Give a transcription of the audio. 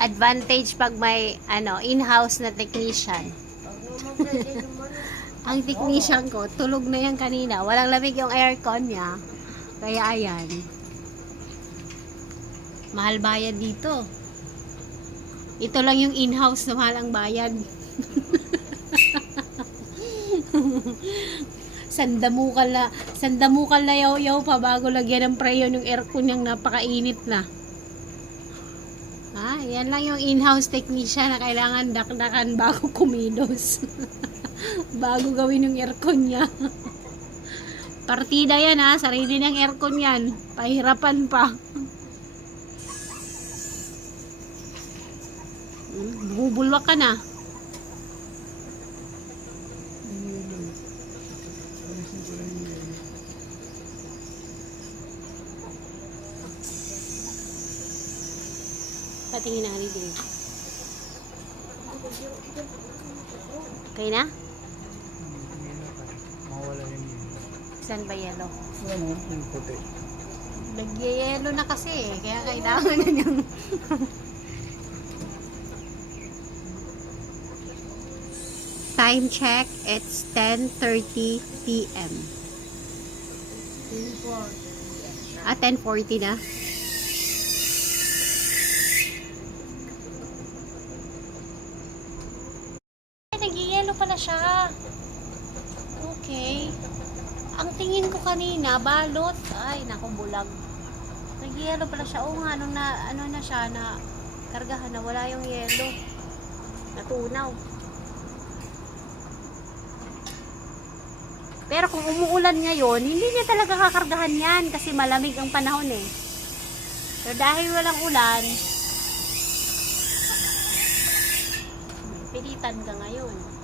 Advantage pag may in-house na technician. Ang technician ko, tulog na yan kanina. Walang lamig yung aircon niya. Kaya ayan. Mahal bayad dito. Ito lang yung in-house na mahal ang bayad. Sandamukal na yaw-yaw pa bago lagyan ng preyon yung aircon niyang napakainit na. Yan lang yung in-house technician na kailangan dakdakan bago kumilos. Bago gawin yung aircon niya. Partida yan sarili ng aircon yan. Pahirapan pa. Bubulwak ka na. Patingin na din. Okay na? Mawala yung Saan ba yellow? yung puti. Nagyayelo na kasi kaya kailangan na niyang time check, it's 10:30 p.m. 10:40 na. Nagyayelo pala siya. Okay. Ang tingin ko kanina, balot. Ay, naku, bulag. Nagyayelo pala siya. Oo nga, nung na siya, na kargahan na, wala yung yelo. Natunaw. Pero kung umuulan ngayon, hindi niya talaga kakargahan yan kasi malamig ang panahon eh. Pero dahil walang ulan, pilitan ka ngayon.